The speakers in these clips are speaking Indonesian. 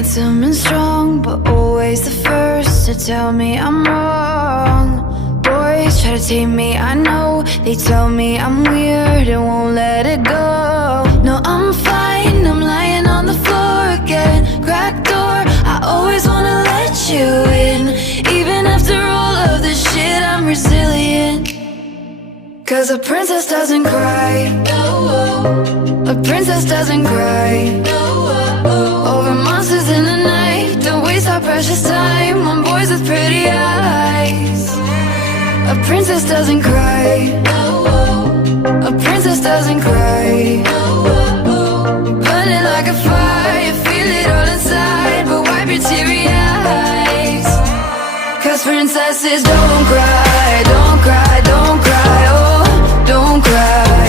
handsome and strong, but always the first to tell me I'm wrong. Boys try to tame me, I know. They tell me I'm weird and won't let it go. No, I'm fine, I'm lying on the floor again. Cracked door, I always wanna let you in. Even after all of this shit, I'm resilient. Cause a princess doesn't cry. A princess doesn't cry over monsters in the night. Don't waste our precious time on boys with pretty eyes. A princess doesn't cry. A princess doesn't cry. Burning like a fire, feel it all inside, but wipe your teary eyes. Cause princesses don't cry, don't cry, don't cry, oh, don't cry,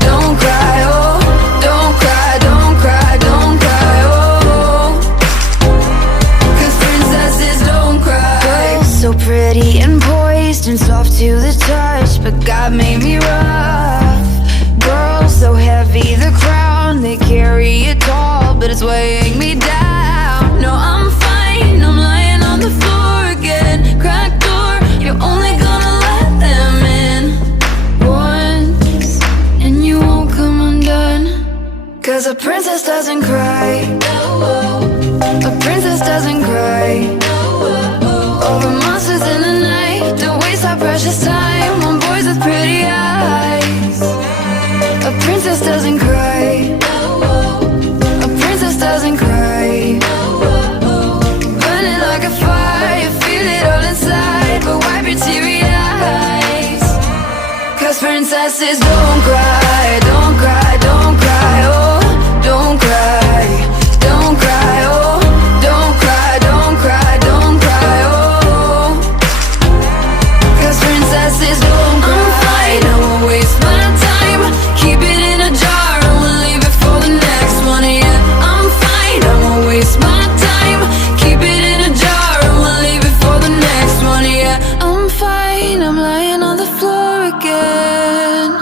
don't cry, oh, don't cry, don't cry, don't cry, oh. Cause princesses don't cry. Girls so pretty and poised and soft to the touch, but God made me rough. Girls so heavy, the crown they carry it tall, but it's weighing me down. No, I'm fine, I'm lying on the floor again. Cracked door, you're only gonna let them in once, and you won't come undone. Cause a princess doesn't cry. A princess doesn't cry over monsters in the night. Don't waste our precious time on boys with pretty eyes. A princess doesn't cry. A princess doesn't cry. Burning like a fire, feel it all inside, but wipe your teary eyes. Cause princesses don't cry, don't cry, don't cry, oh, don't cry, don't cry, oh, don't cry, don't cry, don't cry, oh. Cause princesses don't cry. I'm fine, I won't waste my time. Keep it in a jar and we'll leave it for the next one, yeah. I'm fine, I won't waste my time. Keep it in a jar and we'll leave it for the next one, yeah. I'm fine, I'm lying on the floor again.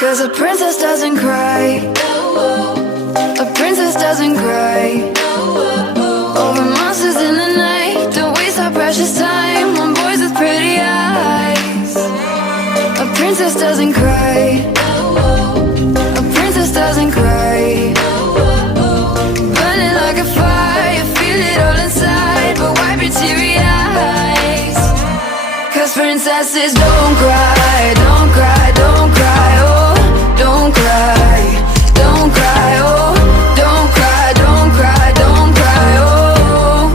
Cause a princess doesn't cry. A princess doesn't cry over monsters in the night. Don't waste our precious time on boys with pretty eyes. A princess doesn't cry. A princess doesn't cry. Burning like a fire, feel it all inside, but wipe your teary eyes. Cause princesses don't cry, don't cry, don't cry, oh, don't cry, don't cry, oh, don't cry, don't cry, don't cry, oh.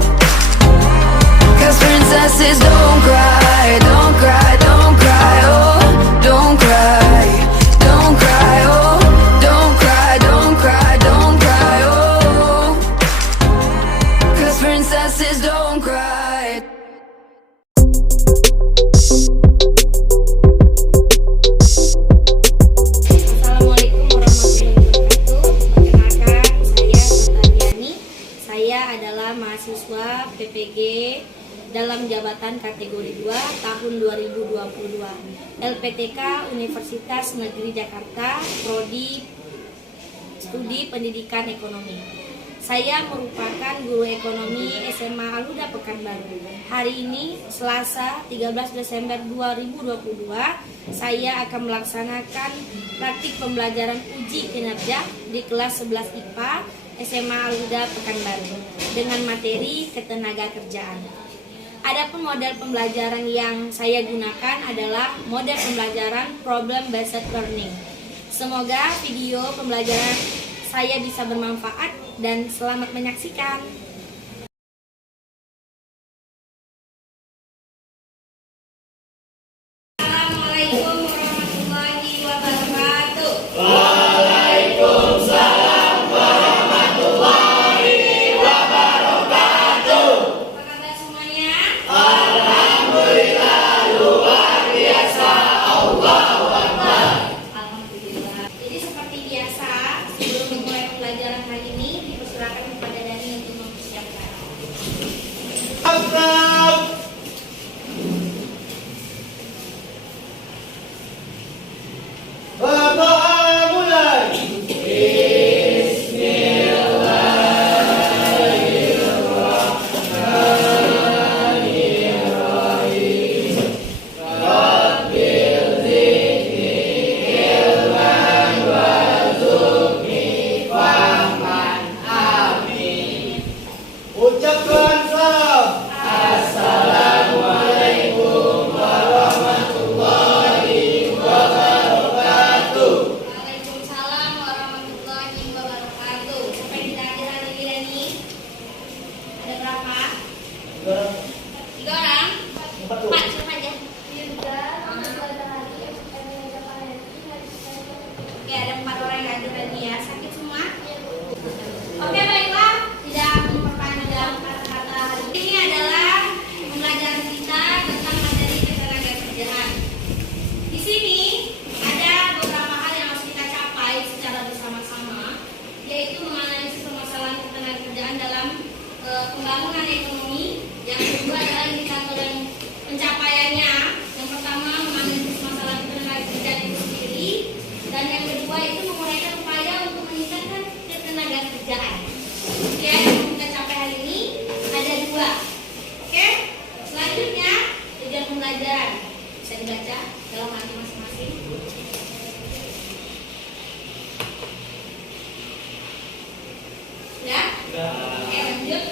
Cause princesses don't cry, don't cry, don't cry, oh, don't cry, don't cry, oh, don't cry, don't cry, don't cry, oh. Cause princesses don't cry. Assalamualaikum warahmatullahi wabarakatuh. Perkenalkan, saya Santariani. Saya adalah mahasiswa PPG dalam jabatan kategori 2 tahun 2022 LPTK Universitas Negeri Jakarta, Prodi Studi Pendidikan Ekonomi. Saya merupakan guru ekonomi SMA Al-Huda Pekanbaru. Hari ini, Selasa 13 Desember 2022, saya akan melaksanakan praktik pembelajaran uji kinerja di kelas 11 IPA SMA Al-Huda Pekanbaru dengan materi ketenagakerjaan. Adapun model pembelajaran yang saya gunakan adalah model pembelajaran problem based learning. Semoga video pembelajaran saya bisa bermanfaat dan selamat menyaksikan. Assalamualaikum warahmatullahi wabarakatuh. Apa kabar semuanya? Alhamdulillah. Jadi seperti biasa, sebelum memulai pembelajaran hari ini, dipersilakan kepada Dani untuk ada 4 orang yang hadir tadi ya. Sakit semua? Oke, baiklah. Tidak memperpanjang kata-kata hari ini adalah pembelajaran kita tentang materi ketenagakerjaan. Di sini ada beberapa hal yang harus kita capai secara bersama-sama, yaitu menganalisis permasalahan ketenagakerjaan dalam pembangunan ekonomi. Yang kedua adalah indikator dan pencapaiannya. Yang pertama menganalisis masalah ketenagakerjaan itu sendiri, dan yang kedua itu menguraikan upaya untuk meningkatkan ketenagakerjaan. Oke, yang kita capai hari ini ada 2. Oke, selanjutnya tujuan pembelajaran bisa dibaca dalam hati masing-masing. Ya? Oke, lanjut.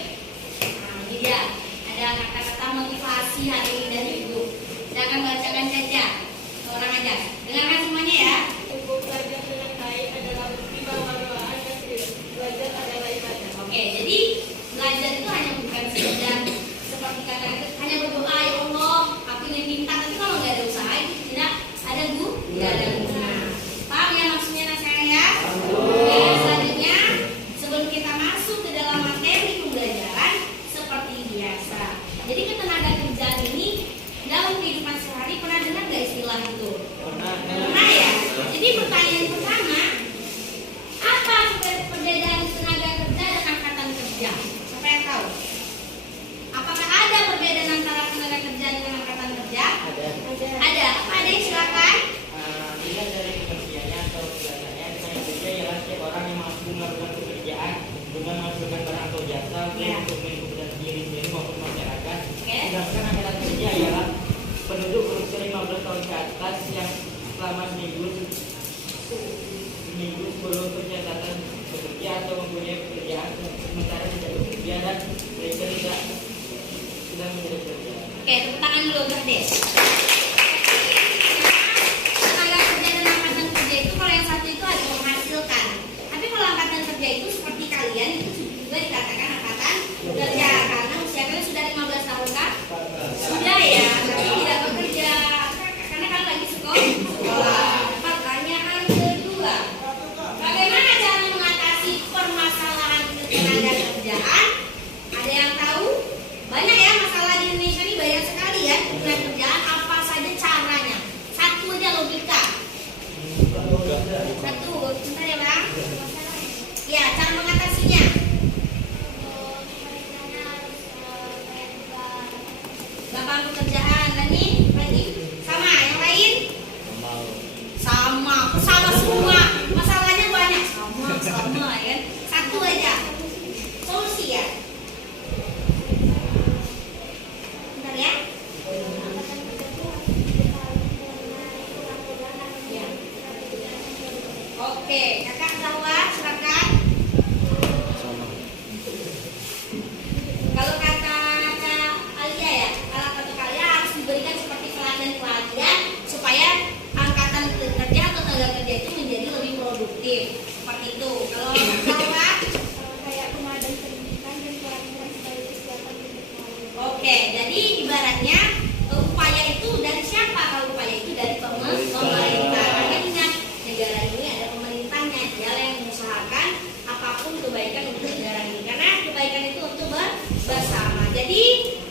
Nah, ini dia. Ada kata-kata motivasi hari ini dari Ibu. Saya akan bacakan saja. Orang aja. Dengarkan semuanya ya. Untuk belajar dengan baik adalah bukti bahwa doa adalah belajar adalah ibadah. Oke, jadi belajar itu hanya bukan sekedar seperti kata-kata hanya berdoa, ya Allah, aku ingin minta, tapi kalau nggak ada usaha itu tidak ada nggak ada guna. Paham ya maksudnya saya ya? Oke, selanjutnya sebelum kita masuk ke dalam materi pembelajaran seperti biasa. Jadi ketenagakerjaan ini dalam kehidupan sehari pernah dengar nggak istilah itu? Pernah ya? Jadi pertanyaan pertama, apa perbedaan tenaga kerja dan angkatan kerja? Siapa yang tahu? Apakah ada perbedaan antara tenaga kerja dengan angkatan kerja? Ada. Apa ada? Silakan. Dilihat dari pekerjaannya atau biasanya tenaga kerja ialah setiap orang yang mampu melakukan pekerjaan dengan menghasilkan barang atau jasa untuk menghidupkan diri sendiri maupun masyarakat. Sedangkan angkatan kerja ialah penduduk berusia 15 tahun ke atas yang selama seminggu sebelum pencatatan bekerja atau mempunyai pekerjaan sementara tidak bekerja dan mereka tidak sedang mencari kerja. Oke, tepuk tangan dulu Gades. Tenaga kerja dan angkatan kerja itu kalau yang satu itu ada menghasilkan. Tapi kalau angkatan kerja itu seperti kalian itu juga dikatakan angkatan kerja karena usia kalian sudah 15 tahun kan? Sudah ya, tapi tidak bekerja karena kan lagi sekolah. Pertanyaan kedua, bagaimana cara mengatasi permasalahan ketenagakerjaan? Ada yang tahu? Banyak ya masalah di Indonesia ini, banyak sekali ya ketenagakerjaan. Apa saja caranya? Satu aja logika. Satu, bentar ya Bang. Ya, cara mengatasinya. Lapangan pekerjaan lagi, sama yang lain? Sama semua. Masalahnya banyak. Sama ya. Satu aja. Solusi ya. Bentar ya. Ya. Oke, kakak jawab, silakan. Kalau kata Alia ya, kalau kata Alia harus diberikan seperti pelatihan supaya angkatan kerja atau tenaga kerja itu menjadi lebih produktif. Seperti itu. Kalau jawab, Kayak pemadam pendidikan dan pelatihan sekaligus kegiatan untuk oke, jadi ibaratnya upaya itu dari siapa? Kalau upaya itu dari pemerintah. Karena ingat, negara ini ada pemerintahnya, dialah yang mengusahakan apapun kebaikan untuk negara ini. Karena kebaikan itu untuk bersama. Jadi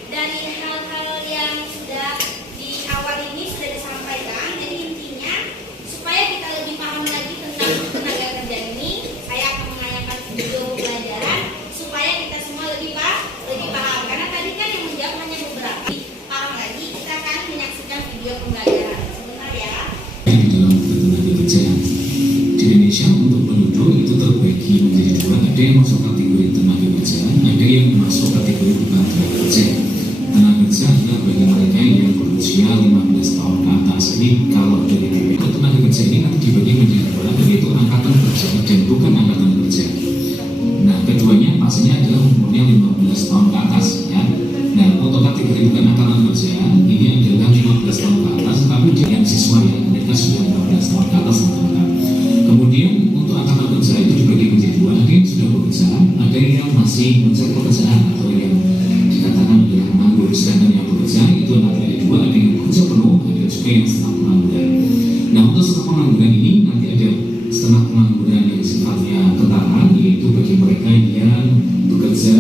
dari hal-hal yang sudah di awal ini sudah disampaikan. Jadi intinya supaya kita lebih paham lagi tentang tenaga kerja ini, saya akan menayangkan video pembelajaran supaya kita semua lebih paham. Karena tadi kan yang menjawab hanya beberapa. Paham lagi, kita akan menyaksikan video pembelajaran. Sebentar ya. Di dalam ketenagakerjaan di Indonesia untuk penduduk itu terbagi menjadi 2. Ada yang masuk kategori tenaga kerja, ada yang masuk kategori bukan tenaga kerja. Tenaga kerja adalah bagi mereka yang berusia 15 tahun ke atas. Ini kalau dari BPK tenaga kerja ini nanti dibagi menjadi 2, yaitu angkatan kerja dan bukan angkatan kerja. Nah, keduanya pastinya adalah umurnya 15 tahun ke atas ya. Nah, untuk kategori bukan angkatan kerja ini adalah 15 tahun ke atas, tapi dia yang siswa ya, mereka sudah 15 tahun ke atas teman-teman. Kemudian untuk angkatan kerja itu dibagi menjadi 2, ada yang sudah bekerja, ada yang masih mencari pekerjaan atau yang dikatakan adalah menganggur. Sedangkan yang bekerja itu nanti ada 2, ada yang bekerja penuh, ada juga yang setengah pengangguran. Nah, untuk setengah pengangguran ini nanti ada setengah setelah pengangguran yang sifatnya ketara, yaitu bagi mereka yang bekerja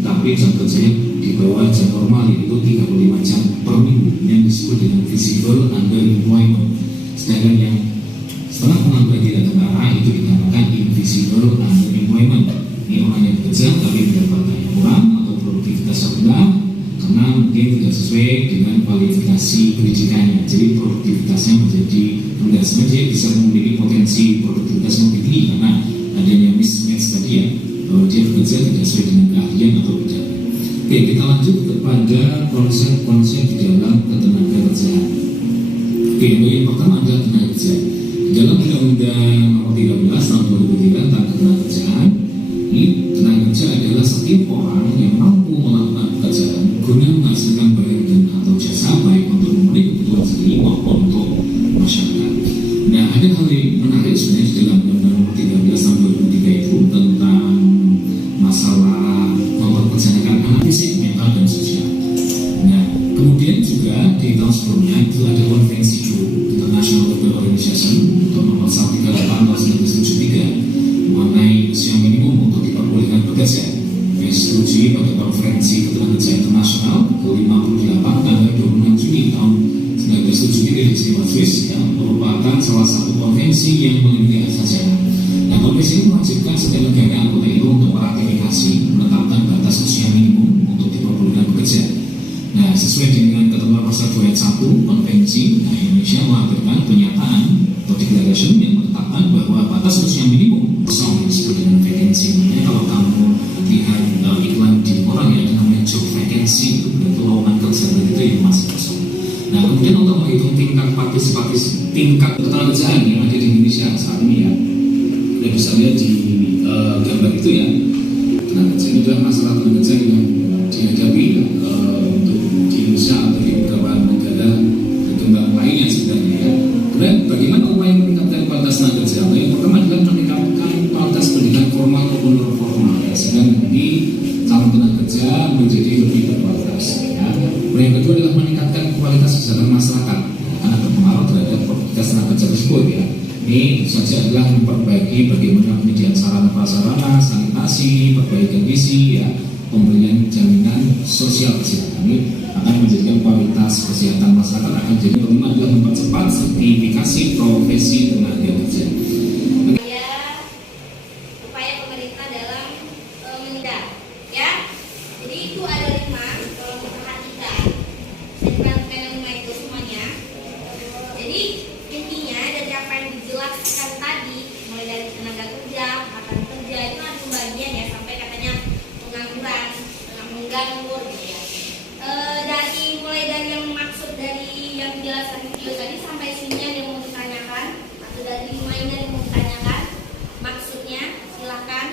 tapi jam kerjanya di bawah jam normal, yaitu 35 jam per minggu, yang disebut dengan visible underemployment. Sedangkan yang setelah pengangguran tidak ketara itu dikatakan invisible underemployment. Ini orang yang bekerja tapi pendapatannya kurang atau produktivitasnya rendah karena mungkin tidak sesuai dengan kualifikasi pendidikannya, jadi produktivitasnya menjadi rendah. Sebenarnya dia bisa memiliki potensi produktivitas yang lebih tinggi karena adanya mismatch tadi ya, bahwa dia bekerja tidak sesuai dengan keahlian atau bidang. Oke, kita lanjut kepada konsep-konsep di dalam ketenagakerjaan. Oke, yang pertama adalah tenaga kerja. Dalam Undang-Undang Nomor 13 Tahun 2003 tentang ketenagakerjaan, ini tenaga kerja adalah setiap orang yang mampu melakukan pekerjaan guna menghasilkan barang dan atau jasa baik untuk memenuhi kebutuhan sendiri maupun untuk masyarakat. Nah, ada hal yang menarik sebenarnya di dalam Undang-Undang Nomor 13 Tahun 2003 itu tentang masalah memperkerjakan anak fisik, mental, dan sosial. Nah, kemudian juga di tahun sebelumnya itu ada konvensi International Labour Organization atau nomor 138 tahun 1973 mengenai usia minimum untuk diperbolehkan bekerja, yang disetujui pada konferensi ketenagakerjaan internasional ke-58 tanggal 26 Juni tahun 1973 di Geneva, Swiss, yang merupakan salah satu konvensi yang melindungi hak asasi anak. Nah, konvensi ini mewajibkan setiap negara anggota itu untuk meratifikasi menetapkan batas usia minimum untuk diperbolehkan bekerja. Nah, sesuai dengan ketentuan pasal 2 ayat 1 konvensi, nah, Indonesia melampirkan pernyataan atau declaration yang menetapkan bahwa batas usia minimum kosong disebut dengan vacancy. Makanya kalau kamu lihat iklan di koran ya, ada namanya job vacancy, itu bentuk lowongan kerja itu yang masih kosong. Nah, kemudian untuk menghitung tingkat partisipasi, tingkat ketenagakerjaan yang ada di Indonesia saat ini ya, kita bisa lihat di gambar itu ya. Tenaga kerja ini adalah masalah tenaga kerja yang dihadapi untuk di Indonesia atau di beberapa negara berkembang lainnya sebenarnya ya. Kemudian bagaimana upaya meningkatkan kualitas tenaga kerja? Yang pertama adalah meningkatkan kualitas pendidikan formal maupun non formal ya, sehingga nanti calon tenaga kerja menjadi lebih berkualitas ya. Kemudian yang kedua adalah meningkatkan kualitas kesejahteraan masyarakat karena berpengaruh terhadap produktivitas tenaga kerja tersebut ya. Ini tentu saja adalah memperbaiki bagaimana penyediaan sarana prasarana, sanitasi, perbaikan gizi ya, pemberian jaminan sosial kesehatan. Ini akan menjadikan kualitas kesehatan masyarakat akan jadi. Kelima adalah mempercepat sertifikasi profesi tenaga kerja. Upaya pemerintah dalam menindak ya. Jadi itu ada 5 kalau diperhatikan. Saya perhatikan yang 5 itu semuanya. Jadi intinya dari apa yang dijelaskan tadi, mulai dari tenaga kerja, akan kerja itu ada pembagian ya, sampai katanya pengangguran, menganggur gitu ya. Mulai dari yang maksud dari yang dijelaskan video tadi sampai sini ada yang mau ditanyakan atau dari 5 ini ada yang mau ditanyakan maksudnya, silahkan.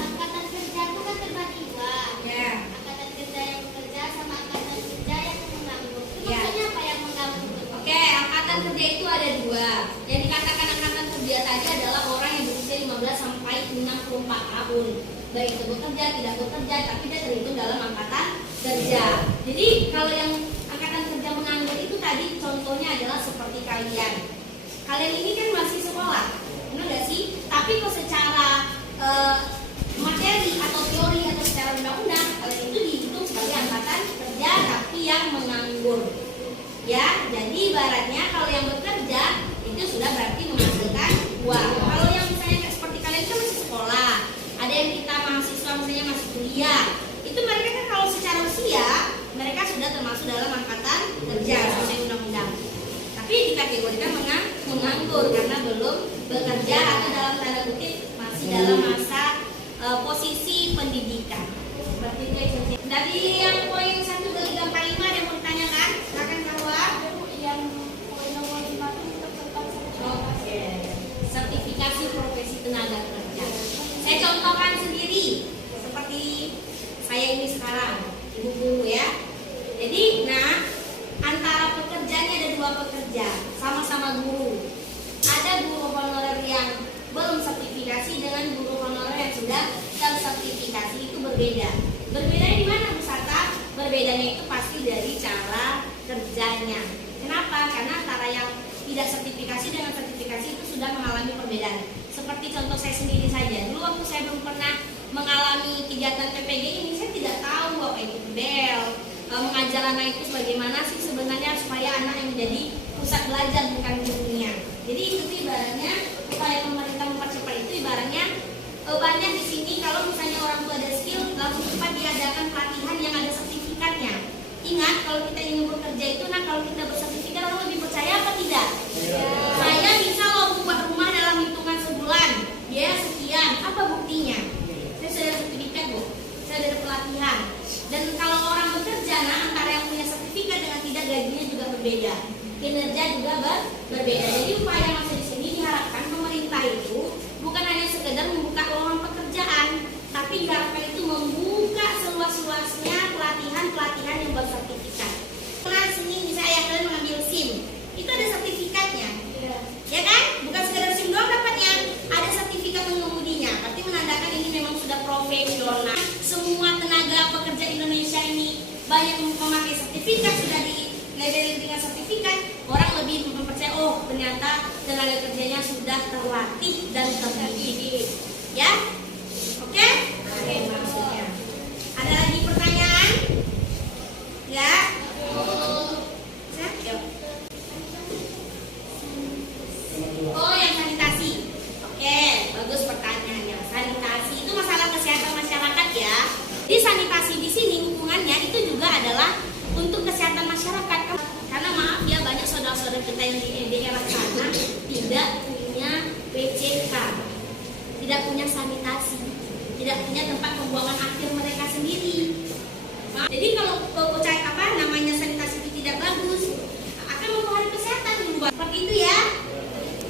Angkatan kerja itu kan terbagi 2 Ya. angkatan kerja yang bekerja sama angkatan kerja yang menganggur. Itu Ya. maksudnya apa yang menganggur? Oke, angkatan kerja itu ada 2. Yang dikatakan angkatan kerja tadi adalah orang yang berusia 15 sampai 64 tahun. Baik itu bekerja, tidak bekerja, tapi dia terhitung dalam angkatan kerja. Jadi kalau yang angkatan kerja menganggur itu tadi contohnya adalah seperti kalian. Kalian ini kan masih sekolah, benar nggak sih? Tapi kok secara materi atau teori atau secara undang-undang kalian itu dihitung sebagai angkatan kerja tapi yang menganggur. Ya, jadi ibaratnya kalau yang bekerja itu sudah berarti menghasilkan uang. Kalau yang misalnya seperti kalian itu masih sekolah, ada yang kita mahasiswa misalnya masih kuliah, itu mereka kan kalau secara usia mereka sudah termasuk dalam angkatan kerja sesuai undang-undang. Tapi dikategorikan menganggur karena belum bekerja atau dalam tanda kutip masih dalam masa posisi pendidikan. Seperti itu. Dari yang poin 1, 2, 3, 4, 5 ada yang mau ditanyakan? Silakan keluar. Yang poin nomor 5 itu tentang Oke. Sertifikasi profesi tenaga kerja. Saya contohkan sendiri seperti saya ini sekarang, ibu guru ya. Jadi, antara pekerjanya ada 2 pekerja, sama-sama guru. Ada guru honorer yang belum sertifikasi dengan guru honorer yang sudah tersertifikasi, itu berbeda. Berbedanya di mana, Bu Sarta? Berbedanya itu pasti dari cara kerjanya. Kenapa? Karena antara yang tidak sertifikasi dengan sertifikasi itu sudah mengalami perbedaan. saya belum pernah mengalami kegiatan PPG ini, saya tidak tahu apa itu bel, mengajar anak itu bagaimana sih sebenarnya supaya anak yang menjadi pusat belajar bukan gurunya. Jadi itu ibaratnya upaya pemerintah mempercepat itu ibaratnya banyak di sini kalau misalnya orang tua ada skill langsung cepat diadakan pelatihan yang ada sertifikatnya. Ingat kalau kita ingin bekerja itu, nah kalau kita bersertifikat orang lebih percaya apa tidak? Saya bisa loh buat rumah dalam hitungan sebulan, biaya sekian, apa buktinya? Saya sudah ada sertifikat bu, saya ada pelatihan. Dan kalau orang bekerja, nah antara yang punya sertifikat dengan tidak gajinya juga berbeda, kinerja juga berbeda. Jadi upaya masih di sini diharapkan pemerintah itu bukan hanya sekedar membuka lowongan pekerjaan, tapi diharapkan itu membuka seluas-luasnya pelatihan yang bersertifikat. Nah sini misalnya kalian mengambil SIM, itu ada sertifikatnya, ya kan? Bukan sekedar SIM doang dapatnya, ada sertifikat mengemudinya. Berarti menandakan ini memang sudah profesional. Semua tenaga pekerja Indonesia ini banyak memakai sertifikat, sudah dilabelin dengan sertifikat. Orang lebih mempercayai, oh ternyata tenaga kerjanya sudah terlatih dan terdidik, ya? Oke? Oke, maksudnya. Ada lagi pertanyaan? Ya? Siap? Oh, yang sanitasi. Oke, bagus pertanyaannya. Sanitasi itu masalah kesehatan masyarakat ya. Di sanitasi di sini hubungannya itu juga adalah untuk kesehatan masyarakat. Karena maaf ya, banyak saudara-saudara kita yang di daerah sana tidak punya WCK, tidak punya sanitasi, tidak punya tempat pembuangan akhir mereka sendiri. Jadi kalau namanya sanitasi itu tidak bagus, akan mempengaruhi kesehatan di luar. Seperti itu ya.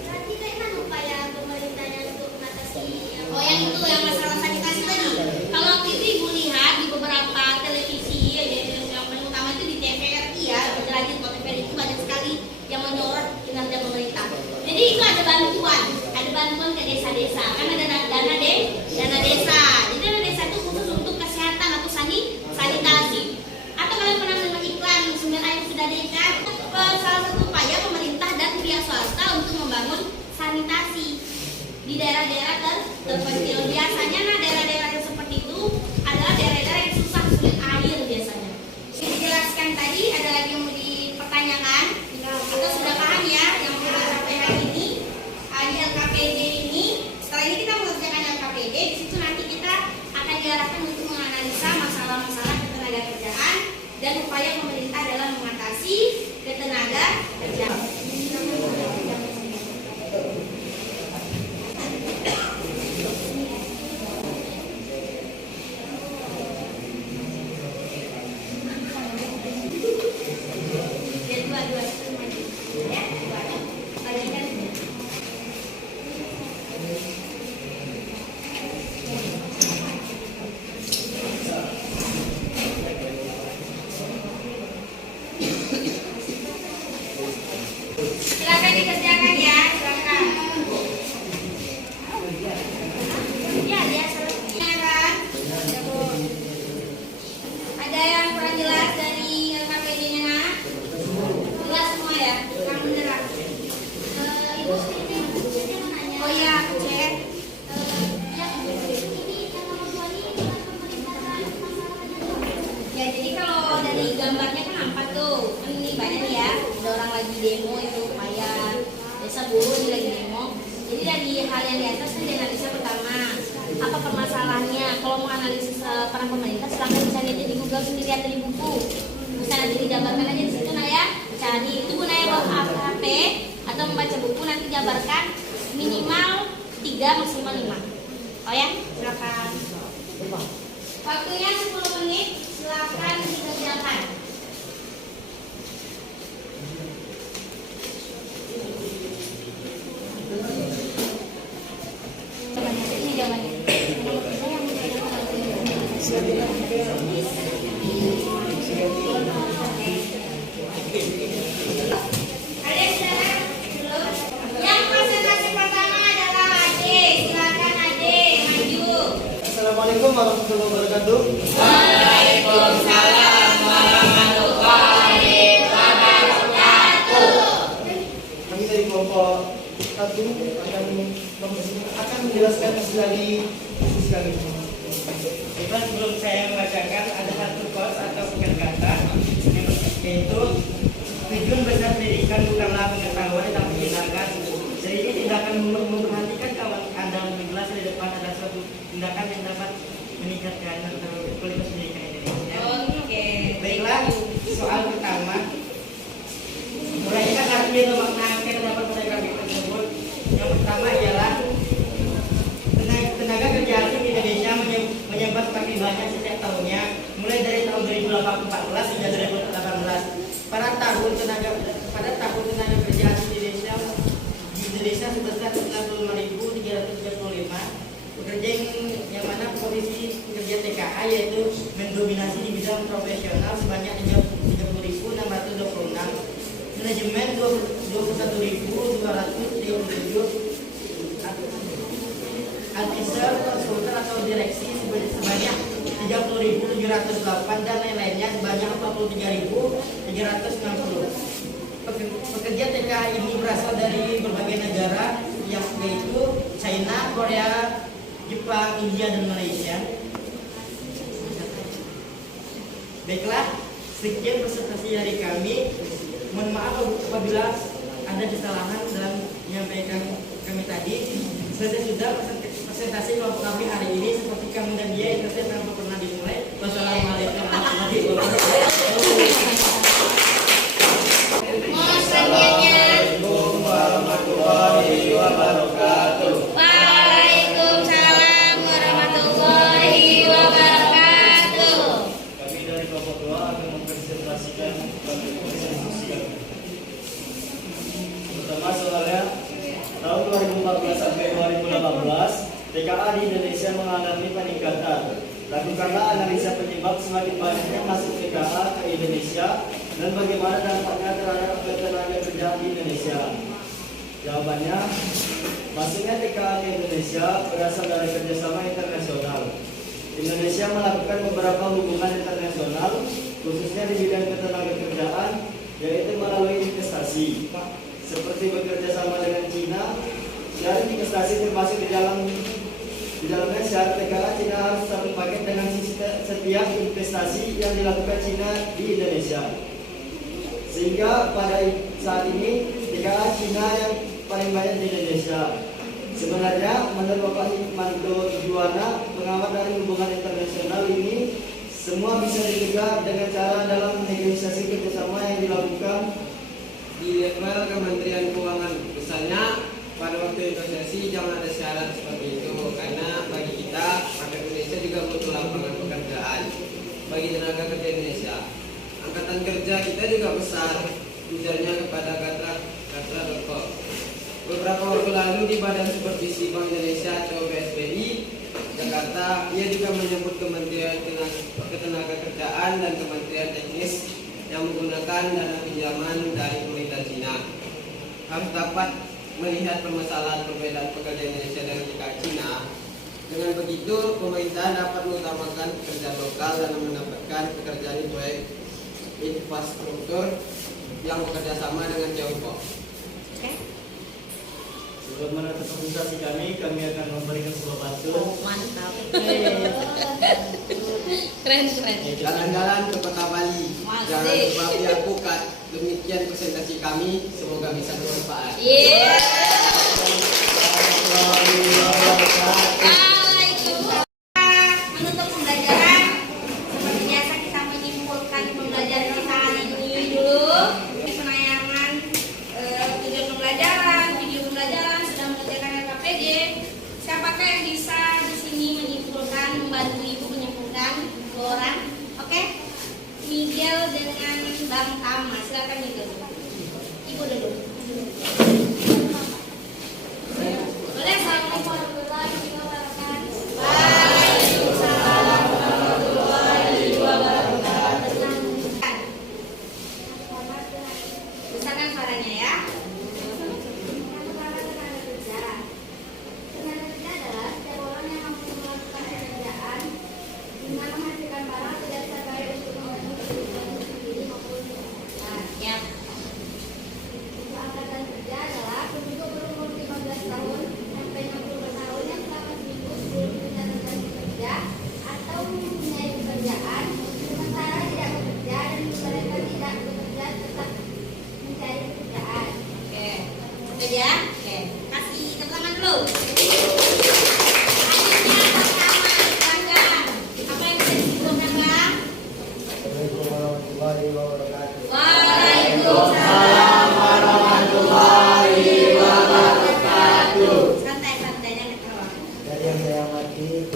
Berarti kayaknya upaya pemerintahnya untuk mengatasi Oh yang itu yang masalah sanitasi tadi. Kalau waktu itu ibu lihat di beberapa televisi, yang paling utama itu di TVRI ya, berlanjut TVRI itu banyak sekali yang menyorot kinerja pemerintah. Jadi itu ada bantuan ke desa-desa, kan ada dana desa. Jadi dana desa itu khusus untuk kesehatan atau sanitasi. Atau kalian pernah mendengar iklan sumber air sudah dekat? Salah satu upaya pemerintah dan pihak swasta untuk membangun sanitasi di daerah-daerah terpencil. Biasanya daerah-daerah yang seperti itu adalah daerah-daerah yang susah sulit air biasanya. Dijelaskan tadi, ada lagi yang mau dipertanyakan? Atau sudah paham ya yang kita sampai hari ini? Di LKPD ini, setelah ini kita mengerjakan LKPD, di situ nanti kita akan diarahkan untuk menganalisa masalah-masalah ketenaga kerjaan dan upaya pemerintah dalam mengatasi ketenaga kerjaan. Silakan dikerjakan ya, silakan. Ya, dia selesai kan? Ada yang kurang jelas dari LKPD-nya nak? Jelas semua ya? Kamu beneran? Ibu ini nanya. Oh iya, aku cek. Ini yang nomor 2 ini bukan pemerintahan masalahnya. Ya, jadi kalau dari gambarnya kan nampak tuh, kan ini banyak nih ya, ada orang lagi demo itu upaya desa buruh ini lagi demo. Jadi dari hal yang di atas kan dianalisa pertama, apa permasalahannya. Kalau mau analisis peran pemerintah, silahkan bisa lihat di Google sendiri atau di buku. Bisa nanti dijabarkan aja di situ, nah ya. Cari itu gunanya bawa HP atau membaca buku, nanti jabarkan minimal 3 maksimal 5. Oh ya, silakan. Waktunya 10 menit, silakan dikerjakan. Ini jawabannya. Ada silakan. Yang presentasi pertama adalah Ade. Silakan Ade, maju. Assalamualaikum warahmatullahi wabarakatuh. Waalaikumsalam warahmatullahi wabarakatuh. Kami dari kelompok 1 akan menjelaskan hasil dari diskusi sekali. Cuma sebelum saya membacakan ada satu quotes atau kata yaitu tujuan besar pendidikan bukanlah pengetahuan tetapi tindakan. Jadi ini tindakan memperhatikan kawan Anda lebih jelas di depan ada suatu tindakan yang dapat meningkatkan kualitas pendidikan Indonesia. Oke. Baiklah, soal pertama. Uraikan arti dan makna yang terdapat pada grafik tersebut. Yang pertama ialah tenaga kerja asing di Indonesia menyebar semakin banyak setiap tahunnya, mulai dari tahun 2014 hingga 2018. Pada tahun tenaga kerja asing di Indonesia sebesar 65.335. Pekerja yang mana posisi pekerja TKA yaitu mendominasi di bidang profesional sebanyak 30.626. Manajemen 21.237, advisor, konsultan atau direksi sebanyak 30.708 dan lain-lainnya sebanyak 43.360. Pekerja TKA ini berasal dari berbagai negara yaitu China, Korea, Jepang, India, dan Malaysia. Baiklah, sekian presentasi dari kami. Mohon maaf apabila ada kesalahan dalam menyampaikan kami tadi. Selesai sudah presentasi kelompok kami hari ini. Seperti kamu dan dia, internet tanpa pernah dimulai. Wassalamualaikum warahmatullahi wabarakatuh. Assalamualaikum warahmatullahi wabarakatuh. Waalaikumsalam warahmatullahi wabarakatuh. Kami dari kelompok 2 akan mempresentasikan presentasi kami. Pertama soalnya, tahun 2014 sampai 2018, TKA di Indonesia mengalami peningkatan. Lakukanlah analisa penyebab semakin banyaknya masuk TKA ke Indonesia dan bagaimana dampaknya terhadap tenaga kerja di Indonesia. Jawabannya, masuknya TKA ke Indonesia berasal dari kerjasama internasional. Indonesia melakukan beberapa hubungan internasional, khususnya di bidang ketenagakerjaan, yaitu melalui investasi, seperti bekerja sama dengan Cina. Syarat investasi termasuk di dalamnya syarat TKA Cina harus satu paket dengan setiap investasi yang dilakukan Cina di Indonesia. Sehingga pada saat ini TKA Cina yang paling banyak di Indonesia. Sebenarnya menurut Bapak Hikmanto Juwana, pengamat dari hubungan internasional ini, semua bisa dicegah dengan cara dalam negosiasi kerjasama yang dilakukan di level Kementerian Keuangan. Misalnya pada waktu negosiasi jangan ada syarat seperti itu, karena bagi kita rakyat Indonesia juga butuh lapangan pekerjaan bagi tenaga kerja Indonesia. Angkatan kerja kita juga besar, ujarnya kepada Katra.com. Beberapa waktu lalu di Badan Supervisi Bank Indonesia atau BSBI Jakarta, ia juga menyebut Kementerian Ketenagakerjaan dan Kementerian Teknis yang menggunakan dana pinjaman dari pemerintah Cina harus dapat melihat permasalahan perbedaan pekerja Indonesia dengan TKA Cina. Dengan begitu, pemerintah dapat mengutamakan pekerjaan lokal dan mendapatkan pekerjaan di proyek infrastruktur yang bekerja sama dengan Tiongkok. Sebelum menutup presentasi kami akan memberikan sebuah pantun. Mantap. Keren. Jalan-jalan ke kota Bali, jangan lupa via Pukat. Demikian presentasi kami, semoga bisa bermanfaat. Menutup pembelajaran, seperti biasa kita menyimpulkan pembelajaran kita hari ini dulu. Penayangan tujuan pembelajaran, video pembelajaran sudah mengerjakan LKPD. Siapakah yang bisa di sini menyimpulkan, membantu ibu menyimpulkan? 2 orang, oke? Miguel dengan Bang Tama, silakan Miguel. Ibu dulu. Boleh, assalamualaikum Jadi yang saya amati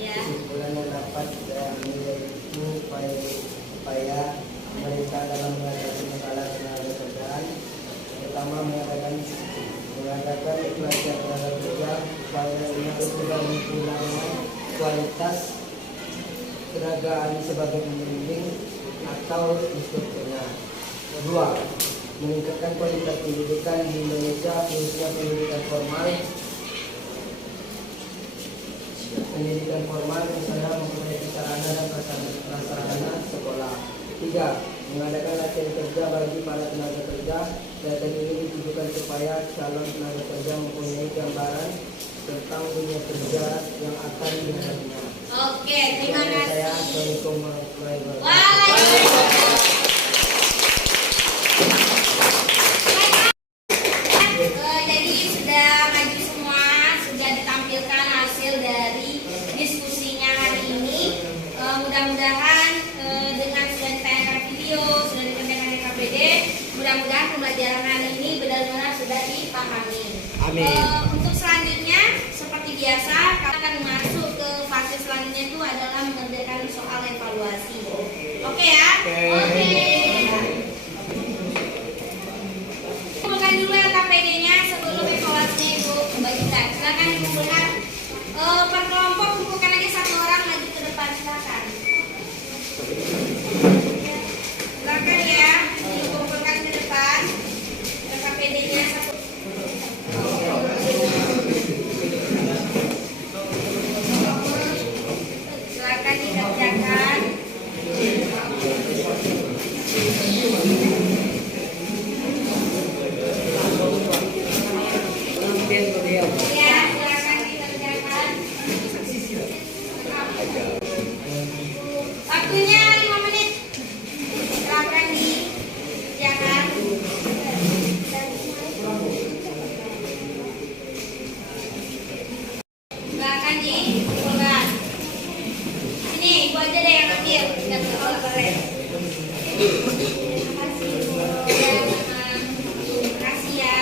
Ya. kesimpulan yang dapat saya ambil yaitu upaya pemerintah dalam mengatasi masalah tenaga kerjaan, pertama mengadakan pelatihan tenaga kerja supaya ini juga menggunakan kualitas tenaga ahli sebagai pembimbing atau instrukturnya. Kedua, meningkatkan kualitas pendidikan di Indonesia, khususnya pendidikan formal. Pendidikan formal misalnya memperbaiki sarana dan prasarana sekolah. Tiga, mengadakan latihan kerja bagi para tenaga kerja. Data ini ditujukan supaya calon tenaga kerja mempunyai gambaran tentang dunia kerja yang akan dihadapinya. Oke, terima kasih. Saya Assalamualaikum warahmatullahi wabarakatuh. Waalaikumsalam. Jadi sudah maju semua, sudah ditampilkan hasil dari diskusinya hari ini. Mudah-mudahan dengan sudah ditayangkan video, sudah dikerjakan KPD, mudah-mudahan pembelajaran hari ini benar-benar sudah dipahami. Untuk selanjutnya, seperti biasa, kita akan masuk ke fase selanjutnya itu adalah mengerjakan soal evaluasi. Oke ya? Oke. Kumpulkan dulu LKPD-nya sebelum evaluasinya itu dibagikan. Silakan dikumpulkan. Per kelompok kumpulkan aja satu orang maju ke depan, silakan. Silakan ya, dikumpulkan ke depan. LKPD-nya satu. Silakan dikerjakan. Ya, silakan dikerjakan. Waktunya 5 menit. Silakan dikerjakan. Silakan dikumpulkan. Sini, ibu aja deh yang ambil. Biar terlalu keren. Terima kasih ya.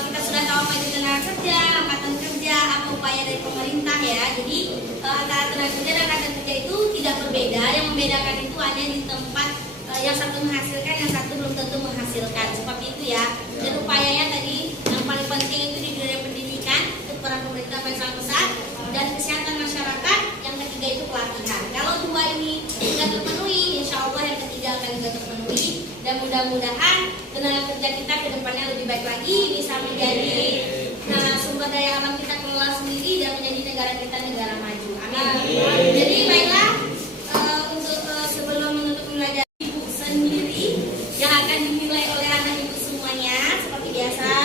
Kita sudah tahu maju tenaga kerja, angkatan kerja, apa upaya dari pemerintah ya. Jadi antara tenaga kerja dan angkatan kerja itu tidak berbeda. Yang membedakan itu hanya di tempat yang satu menghasilkan, yang satu belum tentu menghasilkan. Seperti itu ya. Dan upayanya tadi yang paling penting itu di dunia pendidikan, itu peran pemerintah paling sangat besar, dan kesehatan masyarakat. Yang ketiga itu pelatihan. Kalau dua ini sudah terpenuhi, insya Allah yang ketiga akan juga terpenuhi. Dan mudah-mudahan tenaga kerja kita ke depannya lebih baik lagi, bisa menjadi sumber daya alam kita kelola sendiri dan menjadi negara kita negara maju. Amin. Jadi baiklah, untuk sebelum menutup pembelajaran ibu sendiri yang akan dinilai oleh anak ibu semuanya seperti biasa.